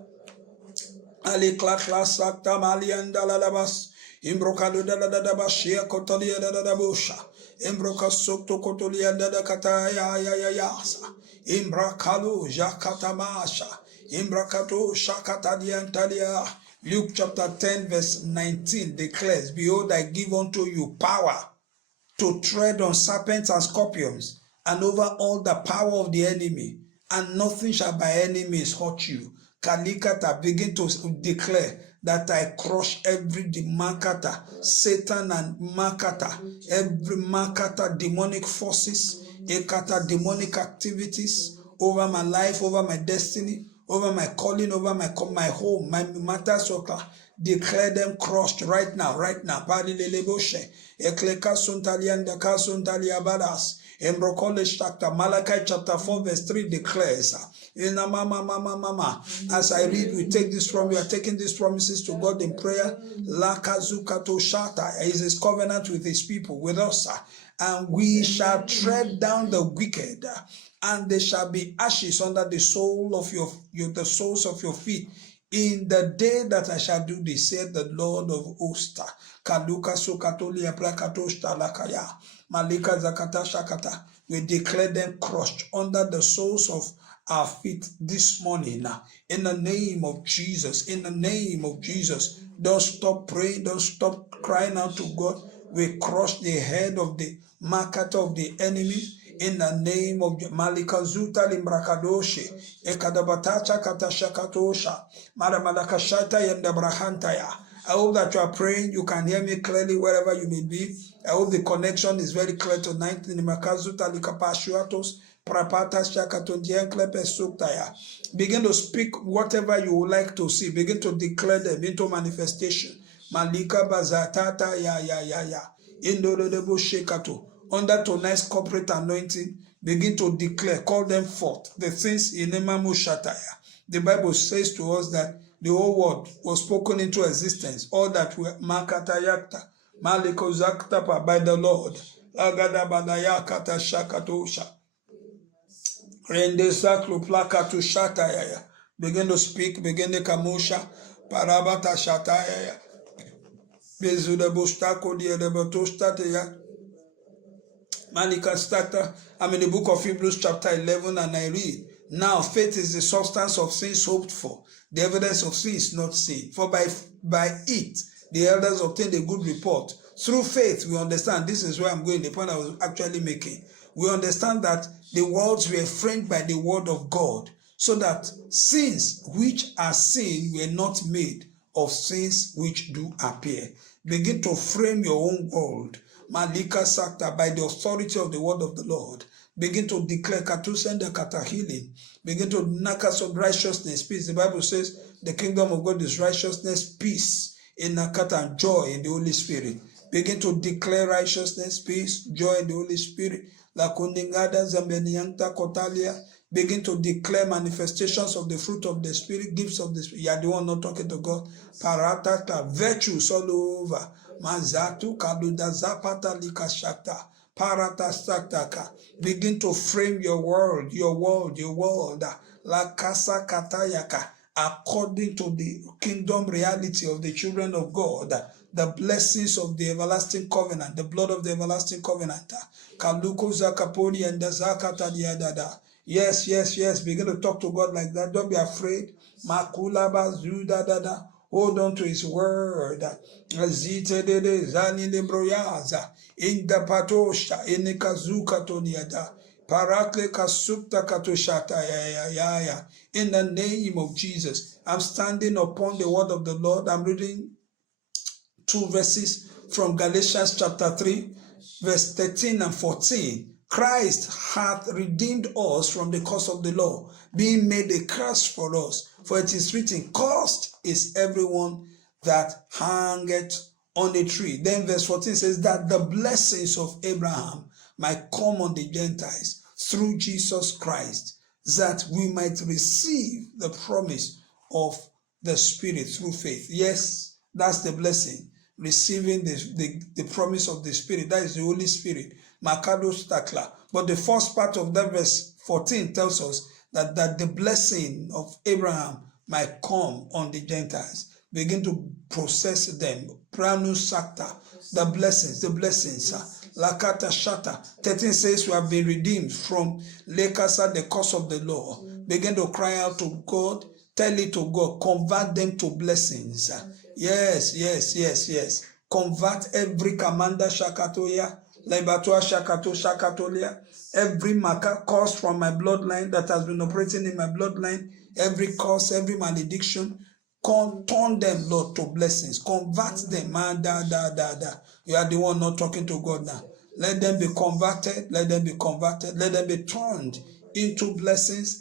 Ali klakla sakta malianda lalabas. Imbrokado da da bashia kotolia da busha. Imbroka sokto kotolia da kataya ya. Imbrakalo jakatamasha. Imbrakato shakatadiantalia. Luke chapter 10 verse 19 declares, behold, I give unto you power to tread on serpents and scorpions, and over all the power of the enemy, and nothing shall by enemies hurt you. Kalikata, begin to declare that I crush every demarkata, Satan and markata, every markata, demonic forces, ekata, demonic activities over my life, over my destiny, over my calling, over my home, my matters. Declare them crushed right now. Parileleboshe, ekleka suntalianda kasuntalia badas. Malachi chapter 4 verse 3 declares, as I read, we take this from, we are taking these promises to God in prayer. Lakazukato shata is his covenant with his people, with us, and we shall tread down the wicked, and they shall be ashes under the sole of the soles of your feet. In the day that I shall do this, said the Lord of hosts. Kaluka sokatolia prakatoshta lakaya. Malika zakata shakata. We declare them crushed under the soles of our feet this morning. In the name of Jesus. In the name of Jesus. Don't stop praying. Don't stop crying out to God. We crush the head of the market of the enemy. In the name of Malika Zuta Limbrakadoshi, Ekadabatacha Katashakatosha, Madamadakashata Yandabrahantaya. I hope that you are praying. You can hear me clearly wherever you may be. I hope the connection is very clear tonight. Nimakazuta Likapashuatos, Prapata Shakatondianklepe Suktaya. Begin to speak whatever you would like to see. Begin to declare them into manifestation. Malika Bazatata ya. Indodebo Shekato. Under tonight's corporate anointing, begin to declare, call them forth, the things in Emamu Shataya. The Bible says to us that the whole world was spoken into existence, all that were Makatayakta, Malikozakta by the Lord, Agadabadayakata Shakatosha, Rende Saklu Plakatu Shataya. Begin to speak, begin to Kamusha, Parabata Shataya, Bezuda Bustako, Diadabatostataya. Malika Stata, I'm in the book of Hebrews chapter 11 and I read, now faith is the substance of things hoped for, the evidence of things not seen. For by it the elders obtained a good report. Through faith we understand, this is where I'm going, the point I was actually making. We understand that the worlds were framed by the word of God, so that things which are seen were not made of things which do appear. Begin to frame your own world. Malika Sakta, by the authority of the word of the Lord. Begin to declare Katusenda Kata healing. Begin to nakas of righteousness, peace. The Bible says the kingdom of God is righteousness, peace, in Nakata, and joy in the Holy Spirit. Begin to declare righteousness, peace, joy in the Holy Spirit. Lakundingada Zambenianta Kotalia. Begin to declare manifestations of the fruit of the Spirit, gifts of the Spirit. You are the one not talking to God. Paratata, virtues all over. Mazatu kaluda zapata likashakta parata saktaka. Begin to frame your world. La casa katayaka, according to the kingdom reality of the children of God, the blessings of the everlasting covenant, the blood of the everlasting covenant. Kaluko zakaponi and the zakata diadada. Yes. Begin to talk to God like that. Don't be afraid. Makula bazuda dada. Hold on to his word. Zitedede zanile broyaza. Inda patosha. Inikazuka toniada. Parakle kasukta katoshata ya. In the name of Jesus, I'm standing upon the word of the Lord. I'm reading 2 verses from Galatians chapter 3, verse 13 and 14. Christ hath redeemed us from the curse of the law, being made a curse for us. For it is written, cursed is everyone that hangeth on a tree. Then verse 14 says that the blessings of Abraham might come on the Gentiles through Jesus Christ, that we might receive the promise of the Spirit through faith. Yes, that's the blessing. Receiving the promise of the Spirit. That is the Holy Spirit. Makadosh Takla. But the first part of that verse 14 tells us that the blessing of Abraham might come on the Gentiles. Begin to process them. Pranu Sakta. The blessings. Lakata Shata. 13 says we have been redeemed from Lekasa, the curse of the law. Begin to cry out to God. Tell it to God. Convert them to blessings. Yes. Convert every commander Shakatoya, Lebatua Shakatolia, every marker caused from my bloodline that has been operating in my bloodline, every curse, every malediction, turn them, Lord, to blessings. Convert them. You are the one not talking to God now. Let them be converted. Let them be turned into blessings.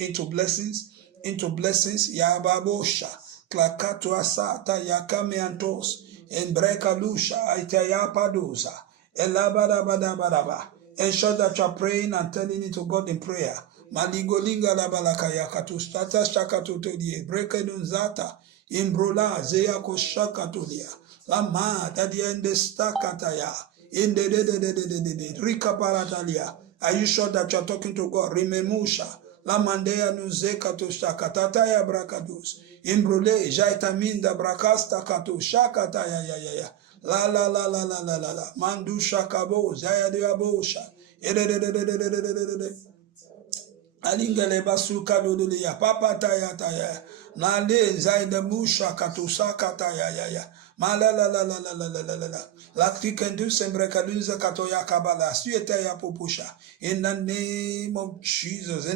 Yababosha. Klakatu asata yakame antos. Embreka lusha itayapadosa. Elabadabadabadaba. Ensure that you are praying and telling it to God in prayer. Maligolinga labalaka yakatus. Tata shakatutodie. Brekedunzata. Imbrola zeya koshakatulia. Lama tadiende stakataya. Rika paratalia. Are you sure that you are talking to God? Rimemusha. Lamandea nuzeka to shakatataya brakadus. Imbrule jaitaminda brakasta kato shakataya ya. La. Mandu shakabo zaya diabosha. Alingale basuka dodolia papa taya. Nale zaida musha katusaka taya. Like you can do sembrekaluza katoya kabala sueta ya popusha. In the name of Jesus,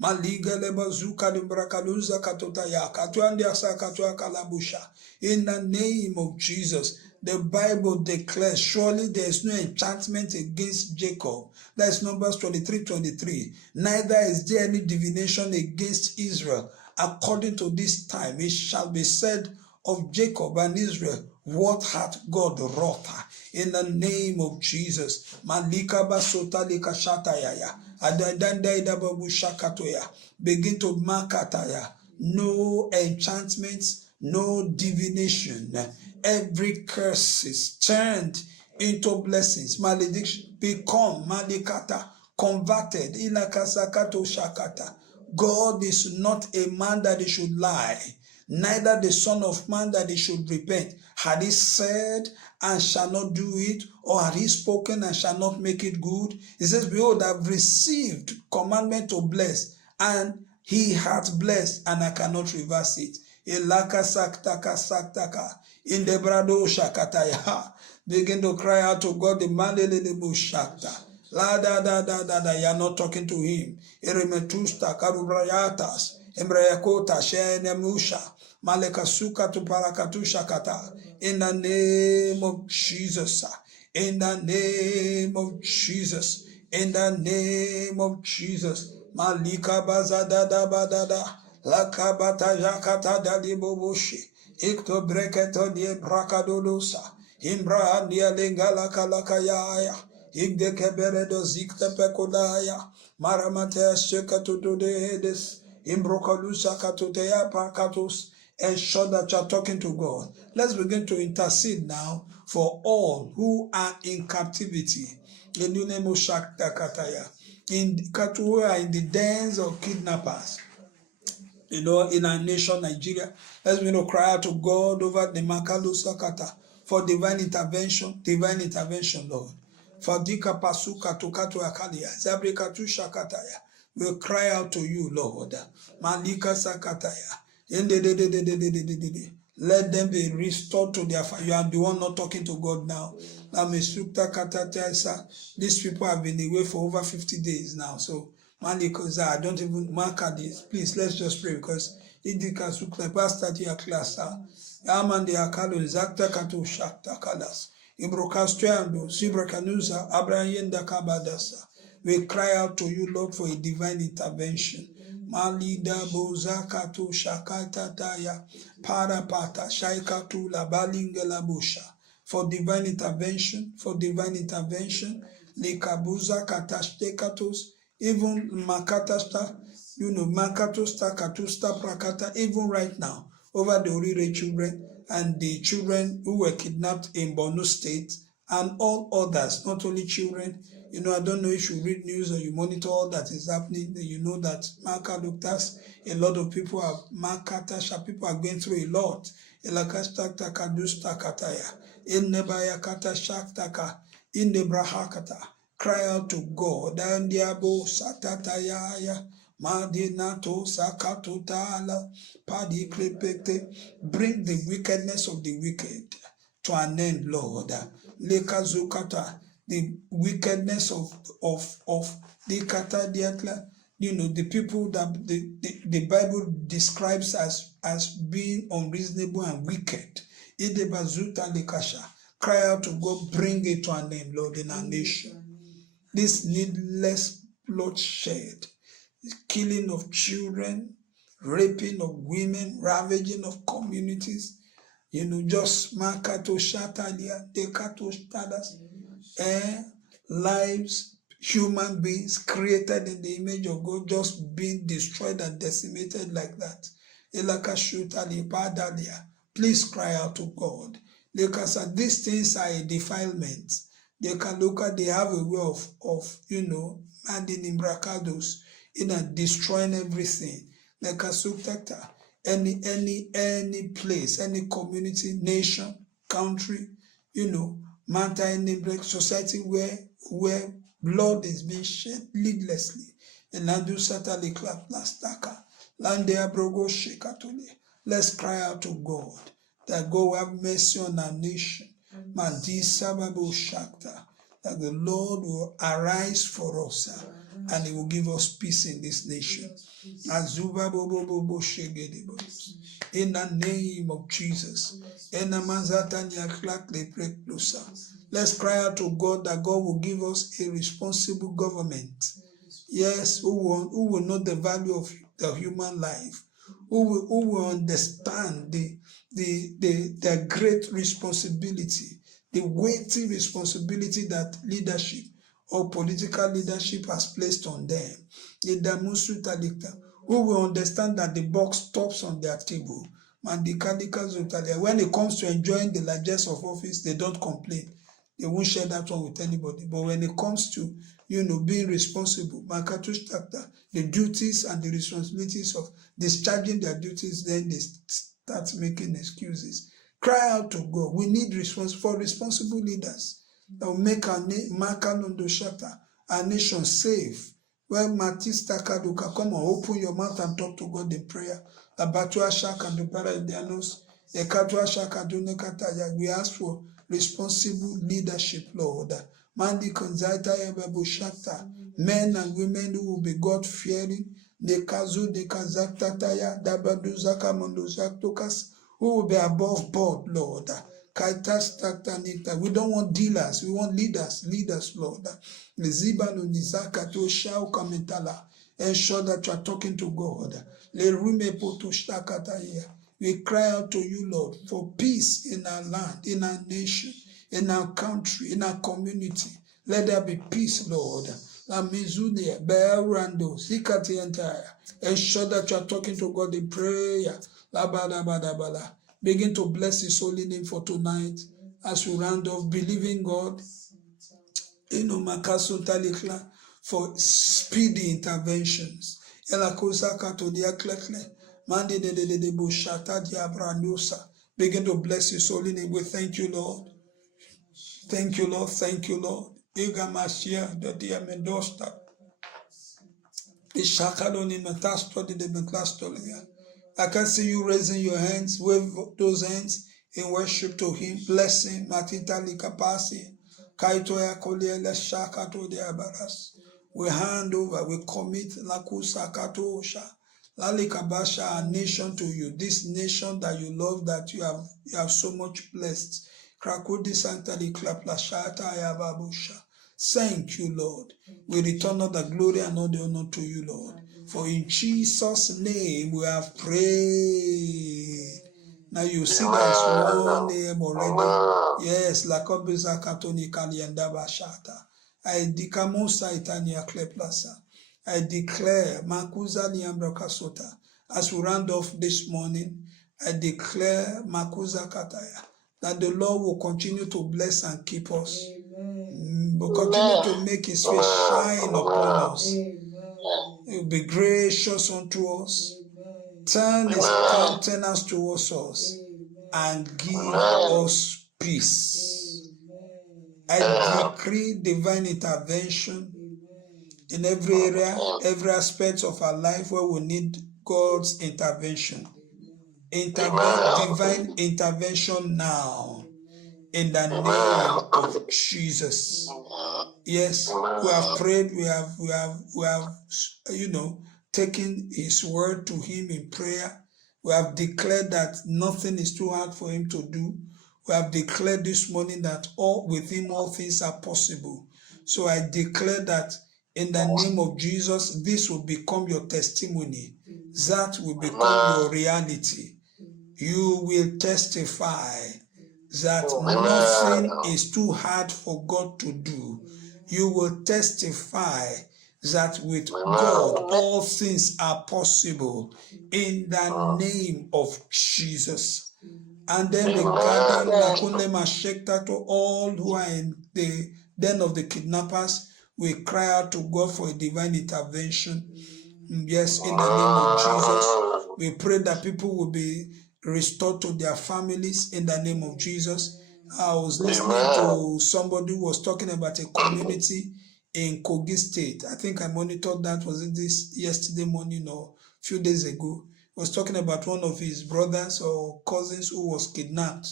Maliga le bazuka lumbrakaluza katotaya katuandia sa katua kalabusha. In the name of Jesus, the Bible declares, surely there is no enchantment against Jacob. That's Numbers 23:23. Neither is there any divination against Israel. According to this time, it shall be said of Jacob and Israel, what hath God wrought? In the name of Jesus. Malika basota lika shataya. Adandanda babu shakatoya. Begin to markataya. No enchantments, no divination. Every curse is turned into blessings. Malediction become malikata, converted. Ilakasakato shakata. God is not a man that he should lie, neither the Son of Man that he should repent. Had he said and shall not do it, or had he spoken and shall not make it good? He says, behold, I have received commandment to bless, and he hath blessed, and I cannot reverse it. Elaka saktaka saktaka. In the brado shakataya. Begin to cry out to God, the mandelebo shakta. La da. You are not talking to him. Eremetusta karubrayatas. Embrayakota shenemusha. Malekasuka tu parakatusha kata. In the name of Jesus. In the name of Jesus. In the name of Jesus. Malika bazada badada. Lakabata yakata daliboboshi. Ikto breketo die brakadodosa. Imbra dia lengala kalakaya. Igde keberedo zikta pekodaya. Maramate shekatu to the hedes. Imbrokalusa katoteya pakatos. Ensure that you are talking to God. Let's begin to intercede now for all who are in captivity. In the name of Shaktakataya. In the dens of kidnappers. In our nation, Nigeria, let's begin to cry out to God over the Makalu Sakata for divine intervention, Lord. For Dika Pasuka to Katu Akalia, Zabrikatu Shakataya. We'll cry out to you, Lord. Malika Sakataya. Let them be restored to their family. You are the one not talking to God now. These people have been away for over 50 days now. So, because I don't even mark at this. Please, let's just pray because it can look like pastor your class. Yaman de akalo zakta kato shakta kalas. Ibrokastuando, Sibrakanusa, Abrahayenda Kabadasa. We cry out to you, Lord, for a divine intervention. Malida Bozakato Shakata Taya Parapata Shaikatu Labalingela Busha. For divine intervention, Likabuza Katastekatos, even Makatasta, Makatosta Katusta Prakata, even right now, over the Orire children and the children who were kidnapped in Borno State and all others, not only children. I don't know if you read news or you monitor all that is happening. You know that Maka doctors, a lot of people are people are going through a lot. Cry out to God. And diabo satataya madinato sakatutala padi klepete. Bring the wickedness of the wicked to an end, Lord. Lekazukata. The wickedness of the kata diatla, the people that the Bible describes as being unreasonable and wicked. Idebazuta lekasha. Cry out to God, bring it to an end, Lord, in our nation. This needless bloodshed, killing of children, raping of women, ravaging of communities, just makato shatalia, dekato stadas. Lives, human beings created in the image of God just being destroyed and decimated like that. Please cry out to God. Because these things are a defilement. They have a way of adding imbracados, destroying everything. Any place, any community, nation, country, matter in the society where blood is being shed needlessly. Let's cry out to God that God will have mercy on our nation. That the Lord will arise for us and He will give us peace in this nation. In the name of Jesus. Let's cry out to God that God will give us a responsible government. Yes, who will know the value of the human life, who will understand the great responsibility, the weighty responsibility that leadership or political leadership has placed on them. Who will understand that the box stops on their table. When it comes to enjoying the largesse of office, they don't complain. They won't share that one with anybody. But when it comes to being responsible, the duties and the responsibilities of discharging their duties, then they start making excuses. Cry out to God. We need responsible leaders that will make our nation safe. Well, Matista Kaduka, come on, open your mouth and talk to God in prayer. We ask for responsible leadership, Lord. Men and women who will be God-fearing, who will be above board, Lord. We don't want dealers, we want leaders, Lord. Ensure that you are talking to God. We cry out to you, Lord, for peace in our land, in our nation, in our country, in our community. Let there be peace, Lord. Ensure that you are talking to God in prayer. Begin to bless His holy name for tonight as we round off, believing God for speedy interventions. Begin to bless His holy name. We thank you, Lord. Thank you, Lord. Thank you, Lord. I can see you raising your hands. Wave those hands in worship to Him. Blessing. Matita likapasi. Kaito ya koliela shaka to the abaras. We hand over. We commit lakusa katosha. Lalikabasha, our nation to you. This nation that you love, that you have so much blessed. Krakudi Santa Liklaplashata Ayababusha. Thank you, Lord. We return all the glory and all the honor to you, Lord. For in Jesus' name we have prayed. Now you see there's one name already. Yes, Lakobiza Katoni Kalianda Bashata. I dikamusa itania kleplasa. I declare Makuza Liambrakasota. As we round off this morning, I declare Makuza Kataya that the Lord will continue to bless and keep us. Will continue to make His face shine upon us. He will be gracious unto us. Turn His countenance towards us and give us peace. I decree divine intervention in every area, every aspect of our life where we need God's intervention. Divine intervention now. In the name of Jesus. Yes, we have prayed, we have taken His word to Him in prayer. We have declared that nothing is too hard for Him to do. We have declared this morning that with Him all things are possible. So I declare that in the name of Jesus, this will become your testimony. That will become your reality. You will testify that nothing is too hard for God to do. You will testify that with God all things are possible in the name of Jesus. And then regarding Nakunle Mashekta, to all who are in the den of the kidnappers, we cry out to God for a divine intervention. Yes, in the name of Jesus, we pray that people will be restored to their families in the name of Jesus. I was listening to somebody who was talking about a community in Kogi State. I think I monitored that. Was it this yesterday morning or a few days ago? He was talking about one of his brothers or cousins who was kidnapped,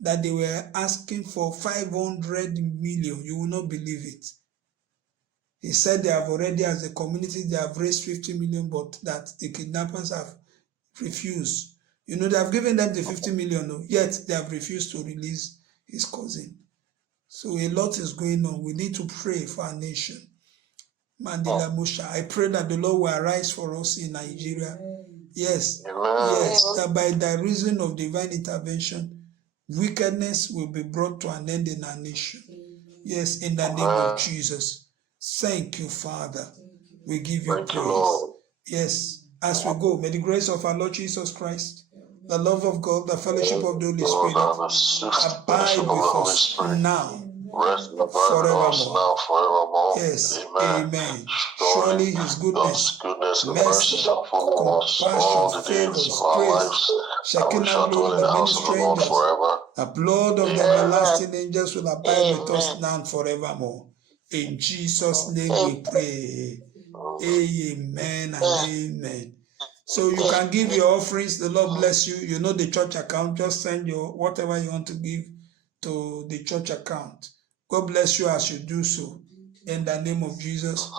that they were asking for 500 million. You will not believe it. He said they have already, as a community, they have raised 50 million, but that the kidnappers have refused. You know, they have given them the 50 million, yet they have refused to release his cousin. So a lot is going on. We need to pray for our nation. Mandela Musha, I pray that the Lord will arise for us in Nigeria. Yes, that by the reason of divine intervention, wickedness will be brought to an end in our nation. Yes, in the name of Jesus. Thank you, Father. We give you praise. Yes, as we go, may the grace of our Lord Jesus Christ, the love of God, the fellowship of the Holy Spirit abide with us now, forevermore. Yes, amen. Surely His goodness, mercy, compassion, favors, praise, Shekinah glory, the ministry angels, the blood of the everlasting angels will abide with us now and forevermore. In Jesus' name we pray. Amen and amen. So you can give your offerings. The Lord bless you. You know the church account. Just send your whatever you want to give to the church account. God bless you as you do so. In the name of Jesus.